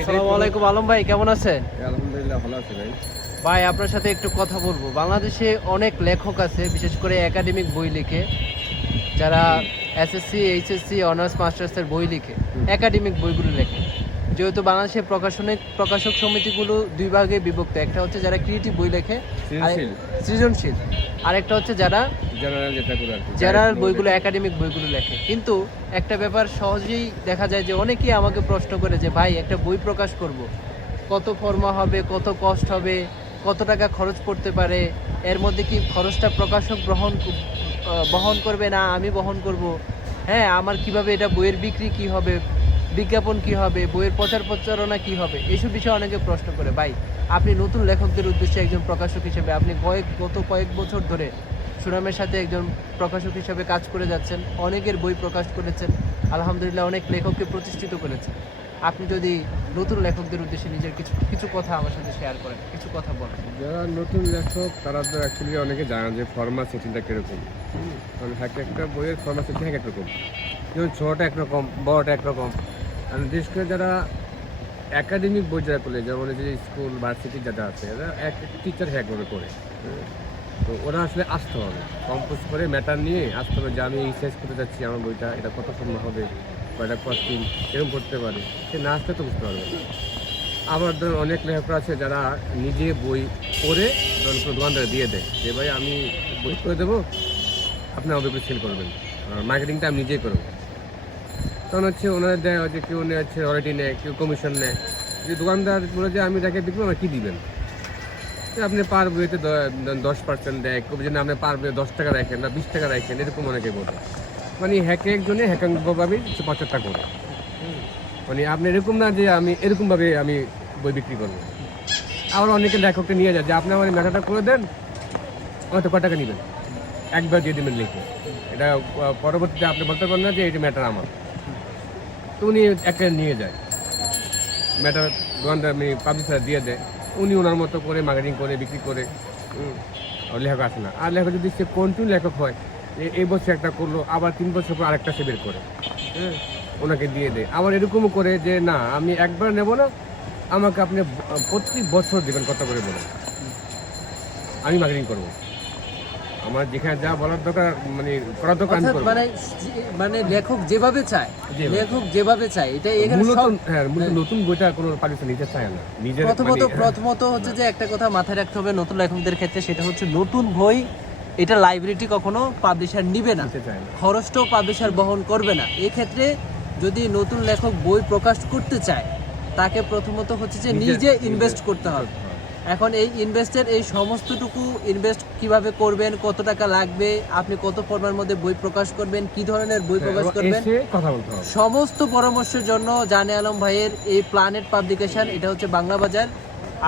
আসসালামু আলাইকুম আলম ভাই কেমন আছেন? আলহামদুলিল্লাহ ভালো আছি ভাই। ভাই আপনার সাথে একটু কথা বলব। বাংলাদেশে অনেক লেখক আছে বিশেষ করে একাডেমিক বই লিখে যারা এসএসসি এইচএসসি অনার্স মাস্টার্সের বই লিখে একাডেমিক বইগুলো লেখে। যেহেতু বাংলাদেশের প্রকাশনিক প্রকাশক সমিতিগুলো দুই ভাগে বিভক্ত। একটা হচ্ছে যারা ক্রিয়েটিভ বই লেখে সৃজনশীল। সৃজনশীল। আরেকটা হচ্ছে যারা জেনারেল যেটা করে জেনারেল বইগুলো একাডেমিক বইগুলো লেখে। কিন্তু একটা ব্যাপার সহজেই দেখা যায় যে অনেকেই আমাকে প্রশ্ন করে যে, ভাই, একটা বই প্রকাশ করব। কত ফর্মা হবে, কত কষ্ট হবে, কত টাকা খরচ পড়তে পারে, এর মধ্যে কি খরচটা প্রকাশক গ্রহণ বহন করবে না আমি বহন করব? হ্যাঁ আমার কীভাবে এটা বইয়ের বিক্রি কি হবে, বিজ্ঞাপন কি হবে, বইয়ের প্রচার প্রচারণা কি হবে? এইসব বিষয়ে অনেকে প্রশ্ন করে। ভাই, আপনি নতুন লেখকদের উদ্দেশ্যে একজন প্রকাশক হিসেবে আপনি কয়েক, গত কয়েক বছর ধরে সুনামের সাথে একজন প্রকাশক হিসাবে কাজ করে যাচ্ছেন, অনেকের বই প্রকাশ করেছেন, আলহামদুলিল্লাহ অনেক লেখককে প্রতিষ্ঠিত করেছেন। আপনি যদি নতুন লেখকদের উদ্দেশ্যে নিজের কিছু কিছু কথা আমার সাথে শেয়ার করেন, কিছু কথা বলেন। যারা নতুন লেখক, তারা তো অ্যাকচুয়ালি অনেকে জানেন যে ফর্মা সেটিংটা কীরকম। কারণ এক একটা বইয়ের ফর্মা সেটিং এক এক রকম যেমন ছোটটা একরকম বড়টা একরকম। আর বিশেষ করে যারা একাডেমিক বই যারা করলে যেমন যে স্কুল ভার্সিটি যারা আছে, এরা এক টিচার একভাবে করে। তো ওরা আসলে আসতে হবে। কম্পোজ করে ম্যাটার নিয়ে আসতে হবে যে আমি রিসার্চ করতে চাচ্ছি আমার বইটা, এটা কত সম্ভব হবে বা এটা কস্টিং এরকম করতে পারে। সে না আসলে তো বুঝতে পারবে না। আবার ধরুন অনেক লেখকরা আছে যারা নিজে বই পড়ে ধরুন কোনো দোকানদারে দিয়ে দেয় যে, ভাই, আমি বই করে দেবো আপনি আমার বই সেল করবেন। মার্কেটিংটা আমি নিজেই করব। তখন হচ্ছে ওনাদের দেয় হচ্ছে কেউ নেয়, হচ্ছে রয়্যালটি নেয়, কেউ কমিশন নেয়। যে দোকানদার বলে যে, আমি তাকে বিক্রি আমার কী দিবেন? আপনি পার বইতে দশ পার্সেন্ট দেয় কেউ যেন আপনি পার বইয়ে দশ টাকা রাখেন বা বিশ টাকা রাখেন, এরকম অনেকে বলে। মানে হ্যাকে একজনে হ্যাকাঙ্গভাবে কিছু প্রচারটা করে। মানে আপনি এরকম না যে আমি এরকমভাবে আমি বই বিক্রি করব। আবার অনেকে লেখককে নিয়ে যায় যে, আপনি আমার ম্যাটারটা করে দেন হয়তো কত টাকা নেবেন? একবার দিয়ে দেবেন লিখে। এটা পরবর্তীতে আপনি বলতে পারেন না যে এটা ম্যাটার আমার। তো উনি একটা নিয়ে যায়। ম্যাটার দোকানটা আমি পাবলিশার দিয়ে দেয়। উনি ওনার মতো করে মার্কেটিং করে, বিক্রি করে লেখক আসে না। আর লেখক যদি সে কন্টিনিউ লেখক হয় এই বছর একটা করল, আবার তিন বছর পর আরেকটা সে বের করে হ্যাঁ ওনাকে দিয়ে দেয়। আবার এরকমও করে যে, না, আমি একবার নেব না, আমাকে আপনি প্রতি বছর দেবেন কত করে বলে। আমি মার্কেটিং করব। আমার যেখানে যা বলার দরকার মানে করার দরকার মানে মানে লেখক যেভাবে চায় লেখক যেভাবে চায় এটা এখানে সব- হ্যাঁ নতুন বইটা কোনো পাবলিশার নিতে চায় না। নিজের প্রথমত মানে, হ্যাঁ, প্রথমত হচ্ছে যে একটা কথা মাথায় রাখতে হবে নতুন লেখকদের ক্ষেত্রে সেটা হচ্ছে নতুন বই এটা লাইব্রেরিটি কখনো পাবলিশার নিবে না। খরচটাও পাবলিশার বহন করবে না। এক্ষেত্রে যদি নতুন লেখক বই প্রকাশ করতে চায় তাকে প্রথমত হচ্ছে যে নিজে ইনভেস্ট করতে হবে। এখন এই ইনভেস্টের এই সমস্তটুকু ইনভেস্ট কীভাবে করবেন কত টাকা লাগবে আপনি কত ফর্মের মধ্যে বই প্রকাশ করবেন কি ধরনের বই প্রকাশ করবেন সমস্ত পরামর্শের জন্য জানে আলম ভাইয়ের এই প্ল্যানেট পাবলিকেশন এটা হচ্ছে বাংলা বাজার।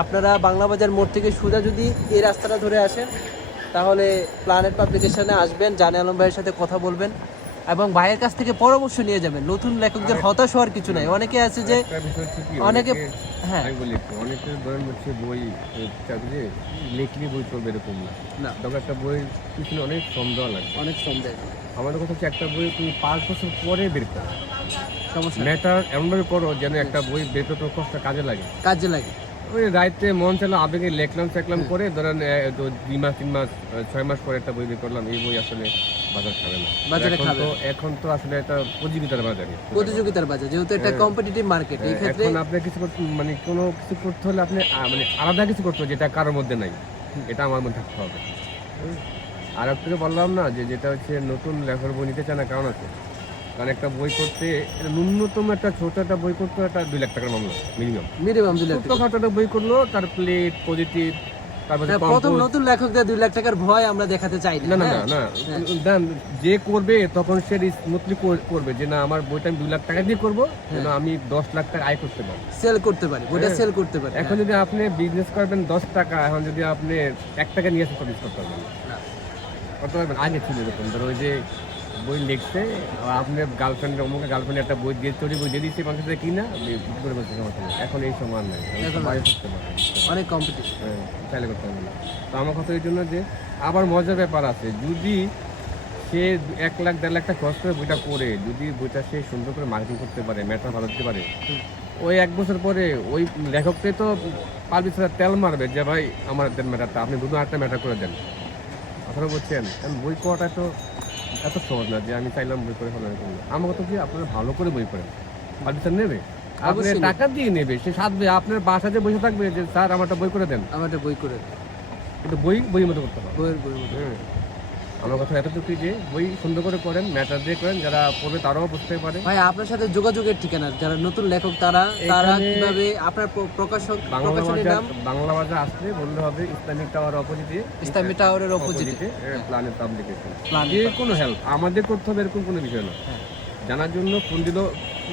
আপনারা বাংলা বাজার মোড় থেকে সোজা যদি এই রাস্তাটা ধরে আসেন তাহলে প্ল্যানেট পাবলিকেশনে আসবেন জানে আলম ভাইয়ের সাথে কথা বলবেন। এবং ভাইয়ের কাছ থেকে পরামর্শ নিয়ে যাবেন। নতুন লেখকদের হতাশ হওয়ার কিছু নাই। অনেকে আছে যে অনেকে হ্যাঁ। আমি বলি অনেকে ধরেন হচ্ছে বই চাকরি লেখলে বই চলবে এরকম না। না। তবে একটা বই পিছনে অনেক শ্রম দেওয়া লাগবে। অনেক আমাদের কথা হচ্ছে একটা বই তুমি পাঁচ বছর পরে বের করো। ম্যাটার এমনভাবে করো যেন একটা বই বের করতে কষ্ট কাজে লাগে। কাজে লাগে। ওই রাইতে মন চাইলো আবেগে লেখলাম চেকলাম করে ধরেন দুই মাস তিন মাস ছয় মাস পরে একটা বই বের করলাম। এই বই আসলে বাজার খাবে না। বাজারে এখন খাবে। তো এখন তো আসলে একটা প্রতিযোগিতার বাজারে প্রতিযোগিতার বাজার যেহেতু এটা কম্পিটিটিভ মার্কেট এই ক্ষেত্রে এখন আপনি কিছু মানে কোনো কিছু করতে হলে আপনি মানে আলাদা কিছু করতে হবে যেটা কারোর মধ্যে নাই। এটা আমার মধ্যে থাকতে হবে। আর একটু বললাম না যে যেটা হচ্ছে নতুন লেখার বই নিতে চায় না কারণ আছে। কারণ একটা বই করতে এটা ন্যূনতম একটা ছোট একটা বই করতে একটা দুই লাখ টাকার মামলা মিনিমাম মিনিমাম দুই লাখ। ছোটখাটো একটা বই করল তার প্লেট পজিটিভ হ্যাঁ, প্রথম নতুন লেখকদের দুই লাখ টাকার ভয় আমরা দেখাতে চাই না না না হ্যাঁ। না যে করবে তখন সে স্মুথলি করবে যে না আমার বইটা আমি দুই লাখ টাকা দিয়ে করব যেন আমি দশ লাখ টাকা আয় করতে পারব সেল করতে পারি বইটা হ্যাঁ। সেল করতে পারি এখন যদি আপনি বিজনেস করবেন দশ টাকা এখন যদি আপনি এক টাকা নিয়ে আসেন করতে পারবেন। করতে পারবেন আগে ছিল এরকম ধরো ওই যে বই লিখছে আপনার গার্লফ্রেন্ড অমুক গার্লফ্রেন্ড একটা বই দিয়ে চড়ি বই দিয়ে দিচ্ছে মানুষের কি না? করে বলতে সমস্যা এখন এই সময় নাই। অনেক কম্পিটিশন হ্যাঁ, চাইলে করতে পারবেন না। তো আমার কথা এই জন্য যে আবার মজার ব্যাপার আছে যদি সে এক লাখ দেড় লাখ টাকা খরচ করে বইটা করে যদি বইটা সে সুন্দর করে মার্কেটিং করতে পারে ম্যাটার ভালো দিতে পারে ওই এক বছর পরে ওই লেখককে তো বছর তেল মারবে যে ভাই আমার দেন ম্যাটারটা আপনি দুটো আরেকটা ম্যাটার করে দেন। আপনারা বলছেন বই পড়াটা তো এত সহজ না যে আমি চাইলাম বই পড়ে ফেলার জন্য আমার কথা কি আপনারা ভালো করে বই পড়েন। পারমিশন নেবে? আপনি টাকা দিয়ে নেবে সে সাধবে আপনার বাসাতে বসে থাকবে যে স্যার আমারটা বই করে দেন। আমারটা বই করে দেন। কিন্তু বই বইয়ের মতো করতে হবে। বইয়ের বই মতো। আমার কথা এতটুকুই যে বই সুন্দর করে করেন ম্যাটার দিয়ে করেন যারা পড়বে তারাও বুঝতে পারে। ভাই আপনার সাথে যোগাযোগের ঠিকানা যারা নতুন লেখক তারা তারা কীভাবে আপনার প্রকাশক বাংলা নাম? বাংলা বাজার আসলে বললে হবে ইসলামিক টাওয়ার অপোজিটে ইসলামী টাওয়ারের অপোজিটে প্ল্যানেট পাবলিকেশন যে কোনো হেল্প আমাদের করতে হবে এরকম কোনো বিষয় না। হ্যাঁ। জানার জন্য ফোন দিল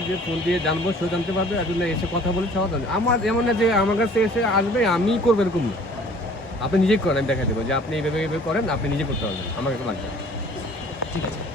যে ফোন দিয়ে জানব সেও জানতে পারবে আর জন্য এসে কথা বলে সবাই জানবে। আমার এমন না যে আমার কাছে এসে আসবে আমি করব এরকম না। আপনি নিজেই করেন, আমি দেখা দেবো যে আপনি এইভাবে এইভাবে করেন, আপনি নিজে করতে পারবেন, আমাকে লাগবে ঠিক আছে।